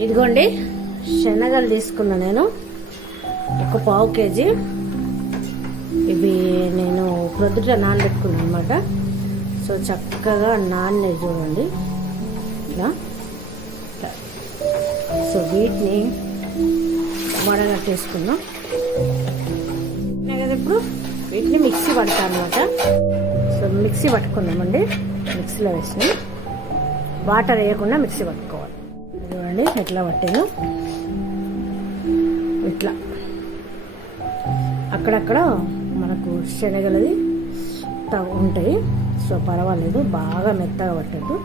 ఇదిగోండి శనగలు తీసుకున్నా నేను. ఒక పావు కేజీ. ఇవి నేను ప్రొద్దుట నానబెట్టుకున్నాను అనమాట సో చక్కగా నాన్నే చూడండి. ఇట్లా సో వీటిని వడగట్టేసుకుందాం కదా ఇప్పుడు? వీటిని మిక్సీ పడతాను అనమాట సో మిక్సీ పట్టుకున్నామండి మిక్సీలో వేసి. వాటర్ వేయకుండా మిక్సీ పట్టుకోవాలి చూడండి ఎట్లా పట్టాను ఇట్లా. అక్కడక్కడ మనకు శనగలది ఉంటాయి. సో పర్వాలేదు బాగా మెత్తగా పట్టద్దు.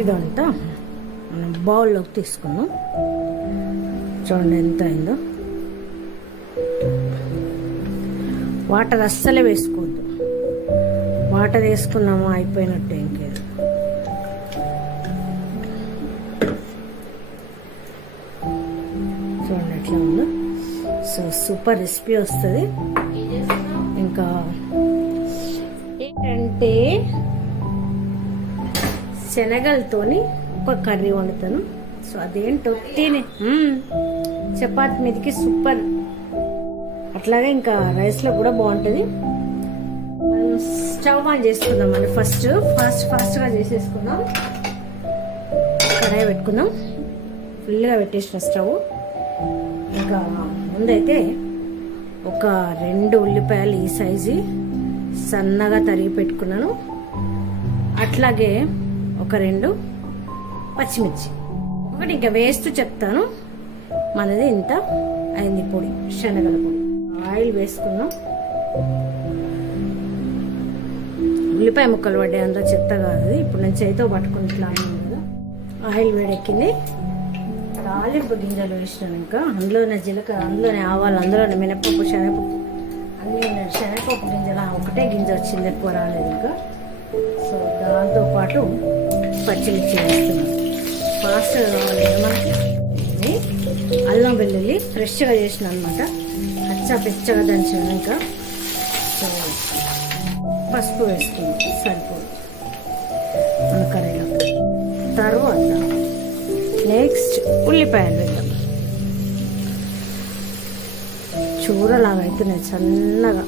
ఇదంతా మనం బౌల్లోకి తీసుకున్నాం చూడండి ఎంత అయిందో. వాటర్ అస్సలే వేసుకోవద్దు. వాటర్ వేసుకున్నాము అయిపోయినట్టే ఇంకే. ఇట్లా ఉందో సో సూపర్ రెసిపీ వస్తుంది. ఇంకా ఏంటంటే శనగలతోని ఒక కర్రీ వండుతాను. సో అదేంటో తిని చపాతి మీదకి సూపర్. అట్లాగే ఇంకా రైస్లో కూడా బాగుంటుంది. మనం స్టవ్ ఆన్ చేసుకుందాం అండి ఫస్ట్. ఫాస్ట్ ఫాస్ట్గా చేసేసుకుందాం. కడాయి పెట్టుకుందాం. ఫుల్గా పెట్టేసిన స్టవ్. ఇంకా ముందైతే ఒక రెండు ఉల్లిపాయలు ఈ సైజు సన్నగా తరిగి పెట్టుకున్నాను. అట్లాగే ఒక రెండు పచ్చిమిర్చి. ఒకటి ఇంకా వేస్తూ చెప్తాను. మనది ఇంత అయింది పొడి శనగల పొడి. ఆయిల్ వేసుకున్నాం. ఉల్లిపాయ ముక్కలు పడ్డాయి అందులో చెత్త కాదు. ఇప్పుడు నేను చేతితో పట్టుకుని ఇట్లా కదా ఆయిల్ వేడెక్కింది. తాలింపు గింజలు వేసినాక అందులోనే జీలకర్ర అందులోనే ఆవాలు అందులోనే మినపప్పు శనగపప్పు అన్నీ శనగపప్పు గింజలు ఒకటే గింజ వచ్చింది ఎక్కువ రాలేదు ఇంకా. సో దాంతో పాటు పచ్చిమిర్చి వేస్తున్నాను ఫాస్ట్గా కావాలి మనకి? అల్లం వెల్లుల్లి ఫ్రెష్గా చేసిన అనమాట పచ్చ పెచ్చగా దంచాను ఇంకా. సో పసుపు వేసుకుందాం సరిపో ఉల్లిపాయలు వేద్దాం చూరలాగా అవుతున్నాయి సన్నగా.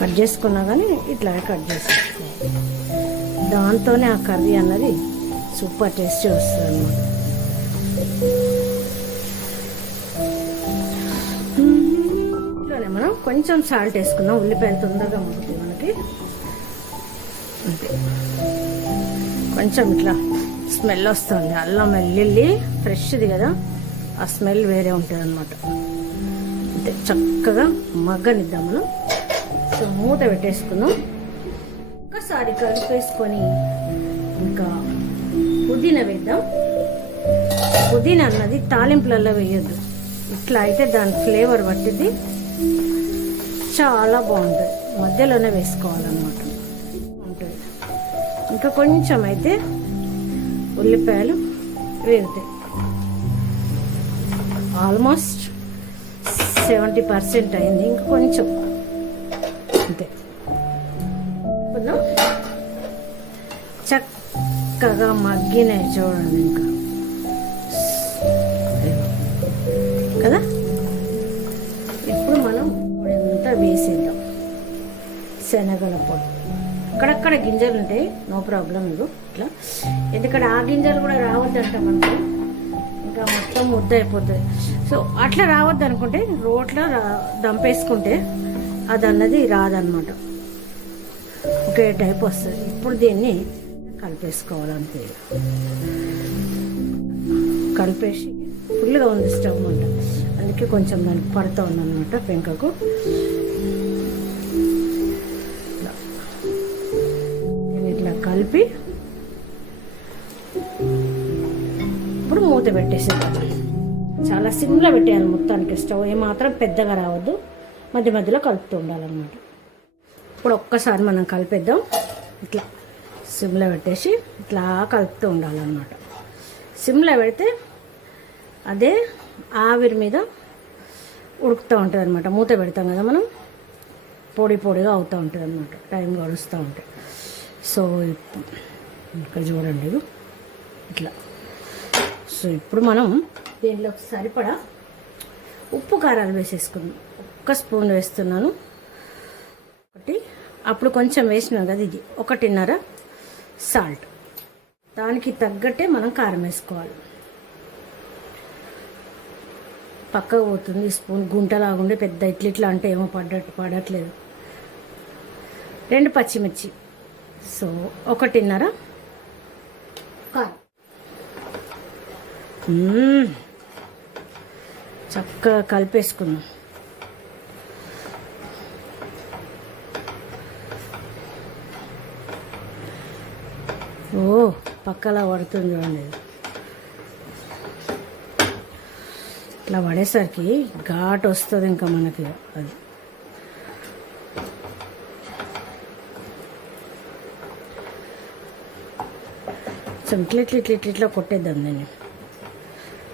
కట్ చేసుకున్నా కానీ ఇట్లాగే కట్ చేసుకోవాలి దాంతోనే ఆ కర్రీ అన్నది సూపర్ టేస్టీ వస్తుంది అన్నమాట. ఇట్లానే మనం కొంచెం సాల్ట్ వేసుకుందాం. ఉల్లిపాయలు తొందరగా ఉంటుంది మనకి. అంతే. కొంచెం ఇట్లా స్మెల్ వస్తుంది. అల్లం వెల్లుల్లి ఫ్రెష్ది కదా ఆ స్మెల్ వేరే ఉంటుంది అనమాట అంటే చక్కగా మగ్గనిద్దాం మనం సో మూత పెట్టేసుకుందాం. ఒక్కసారి కలిపేసుకొని ఇంకా పుదీనా వేద్దాం. పుదీనా అన్నది తాలింపులలో వేయద్దు. ఇట్లా అయితే దాని ఫ్లేవర్ పట్టింది చాలా బాగుంటుంది. మధ్యలోనే వేసుకోవాలన్నమాట. ఉంటుంది ఇంకా కొంచెం అయితే ఉల్లిపాయలు వేగుతాయి. ఆల్మోస్ట్ సెవెంటీ పర్సెంట్ అయింది. ఇంకా కొంచెం అంతే. చక్కగా మగ్గినాయి చూడండి ఇంకా. కదా? ఇప్పుడు మనం ఎంత వేసేద్దాం? శనగల పొడి. అక్కడక్కడ గింజలు ఉంటాయి. నో ప్రాబ్లం లేదు ఇట్లా. ఎందుకంటే ఆ గింజలు కూడా రావద్దంట మనకు. ఇంకా మొత్తం ముద్ద అయిపోతుంది సో అట్లా రావద్దు అనుకుంటే రోట్లో రా దంపేసుకుంటే అది అన్నది రాదనమాట ఒకే టైప్ వస్తుంది. ఇప్పుడు దీన్ని కలిపేసుకోవాలంతే. కలిపేసి ఫుల్గా ఉంది స్టవ్ అంట అందుకే కొంచెం దానికి పడుతూ ఉందన్నమాట పెంకకు. కలిపి ఇప్పుడు మూత పెట్టేసేద్దాం. చాలా సిమ్లో పెట్టేయాలి మొత్తానికి. స్టవ్ ఏమాత్రం పెద్దగా రావద్దు. మధ్య మధ్యలో కలుపుతూ ఉండాలన్నమాట. ఇప్పుడు ఒక్కసారి మనం కలిపేద్దాం. ఇట్లా సిమ్లో పెట్టేసి ఇట్లా కలుపుతూ ఉండాలన్నమాట. సిమ్లో పెడితే అదే ఆవిరి మీద ఉడుకుతూ ఉంటుంది అనమాట మూత పెడతాం కదా మనం. పొడి పొడిగా అవుతూ ఉంటుంది అనమాట టైం గడుస్తూ ఉంటాయి సో ఇక్కడ చూడండి ఇట్లా. సో ఇప్పుడు మనం దీంట్లో సరిపడా ఉప్పు కారాలు వేసేసుకుందాం. ఒక్క స్పూన్ వేస్తున్నాను. ఒకటి. అప్పుడు కొంచెం వేసినాం కదా ఇది. ఒకటిన్నర సాల్ట్. దానికి తగ్గట్టే మనం కారం వేసుకోవాలి. పక్కకు పోతుంది స్పూన్. గుంటలాగుండే పెద్ద ఇట్ల ఇట్లా అంటే ఏమో పడ్డట్టు పడట్లేదు. రెండు పచ్చిమిర్చి. సో ఒకటిన్నర కారం. చక్కగా కలిపేసుకుందాం ఓ పక్కలా పడుతుంది చూడండి. ఇట్లా పడేసరికి ఘాట్ వస్తుంది ఇంకా మనకి అది సో ఇట్లా ఇట్లా ఇట్లా ఇట్లా ఇట్లా కొట్టేద్దాం దాన్ని.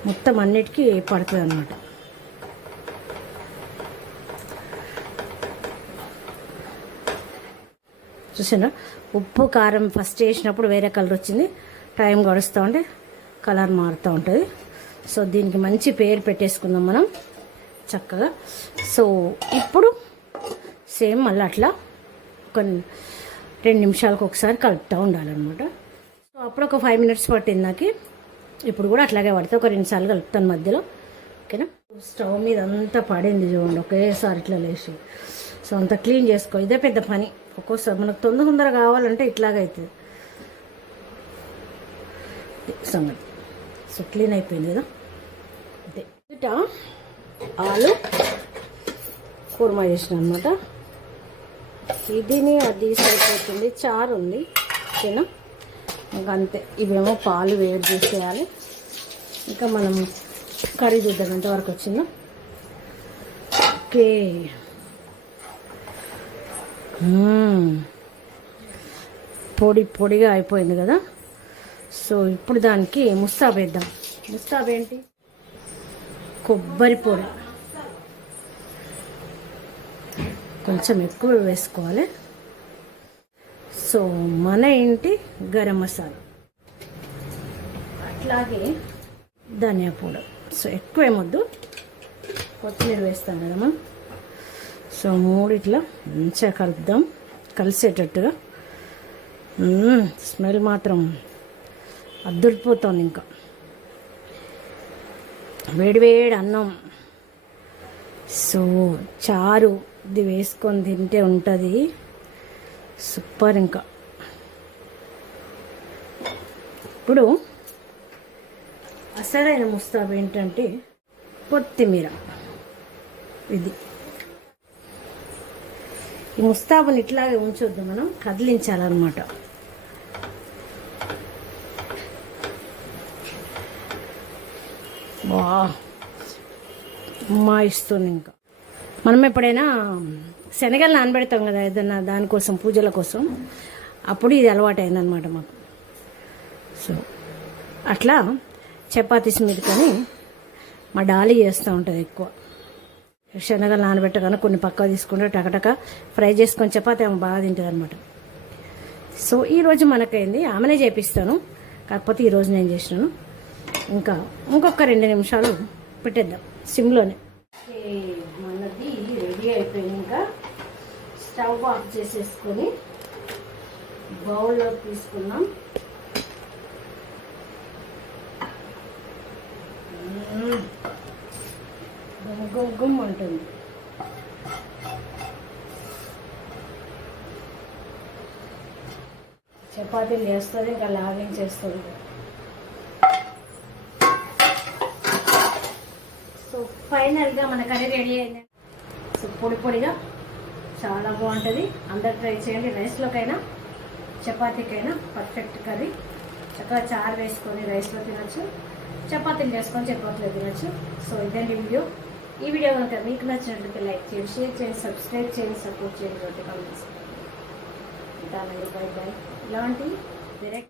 మొత్తం అన్నిటికీ పడుతుంది అనమాట చూసారా ఉప్పు కారం ఫస్ట్ వేసినప్పుడు వేరే కలర్ వచ్చింది. టైం గడుస్తూ ఉంటే కలర్ మారుతూ ఉంటుంది. సో దీనికి మంచి పేరు పెట్టేసుకుందాం మనం. చక్కగా. సో ఇప్పుడు సేమ్ మళ్ళీ అట్లా ఒక రెండు నిమిషాలకు ఒకసారి కలుపుతూ ఉండాలన్నమాట. అప్పుడు ఒక ఫైవ్ మినిట్స్ పట్టింది నాకు. ఇప్పుడు కూడా అట్లాగే పడితే ఒక రెండు సార్లు కలుపుతాను మధ్యలో. ఓకేనా? స్టవ్ మీద అంతా పడింది చూడండి. ఒకేసారి ఇట్లా లేచి. సో అంత క్లీన్ చేసుకో. ఇదే పెద్ద పని. ఒక్కోసారి మనకు తొందర తొందర కావాలంటే ఇట్లాగైతుంది. సంగతి. సో క్లీన్ అయిపోయింది కదా? అంతే ఇట ఆలు కూర్మా చేసిన అనమాట ఇదిని అది సరిపోతుంది. చారు ఉంది. ఓకేనా? ఇంకా అంతే ఇవేమో పాలు వేడి చేసేయాలి. ఇంకా మనం కర్రీ చూద్దాం. ఎంతవరకు వచ్చిందో. ఓకే. పొడి పొడిగా అయిపోయింది కదా. సో ఇప్పుడు దానికి ముస్తాబ్ వేద్దాం. ముస్తాబ్ ఏంటి? కొబ్బరి పొడి. కొంచెం ఎక్కువ వేసుకోవాలి. సో మన ఇంటి గరం మసాలా? అట్లాగే ధనియా పౌడర్. సో ఎక్కువ ఏమొద్దు. కొత్తిమీర వేస్తాం కదా మనం సో మూడు ఇట్లా మంచిగా కలుపుదాం కలిసేటట్టుగా. స్మెల్ మాత్రం అద్దరిపోతుంది ఇంకా. వేడివేడి అన్నం. సో చారు ఇది వేసుకొని తింటే ఉంటుంది. సూపర్ ఇంకా. ఇప్పుడు అసలైన ముస్తాబు ఏంటంటే కొత్తిమీర. ఇది. ఈ ముస్తాబుని ఇట్లాగే ఉంచొద్దు మనం కదిలించాలన్నమాట. వా మా ఇస్తుంది ఇంకా. మనం ఎప్పుడైనా శనగలు నానబెడతాం కదా ఏదన్నా దానికోసం పూజల కోసం. అప్పుడు ఇది అలవాటు అయిందనమాట మాకు. సో అట్లా చపాతీస్ మీద కానీ మా డాలీ చేస్తూ ఉంటుంది ఎక్కువ. శనగలు నానబెట్టగానే కొన్ని పక్క తీసుకుంటే టకటక ఫ్రై చేసుకొని చపాతీ ఆమె బాగా తింటుంది అనమాట సో ఈరోజు మనకైంది ఆమెనే చేపిస్తాను. కాకపోతే ఈరోజు నేను చేసినాను. ఇంకా ఇంకొక రెండు నిమిషాలు పెట్టేద్దాం. సిమ్లోనే. స్టవ్ ఆఫ్ చేసేసుకొని బౌల్లో తీసుకున్నాం. గుమ్ అంటుంది. చపాతీలు చేస్తుంది ఇంకా లాగించేస్తుంది సో ఫైనల్గా మన కర్రీ రెడీ అయింది. సో పొడి పొడిగా చాలా బాగుంటుంది. అందరు ట్రై చేయండి. రైస్లోకైనా చపాతీకైనా పర్ఫెక్ట్ కర్రీ. చక్కగా చారు వేసుకొని రైస్లో తినచ్చు. చపాతీలు చేసుకొని చపాతీలో తినొచ్చు. సో ఇదండి వీడియో. ఈ వీడియో కనుక మీకు నచ్చినట్లయితే లైక్ చేయండి షేర్ చేయండి సబ్స్క్రైబ్ చేయండి సపోర్ట్ చేయండి. ఒకటి కామెంట్స్ ఉంటానండి బై బై ఇలాంటి డైరెక్ట్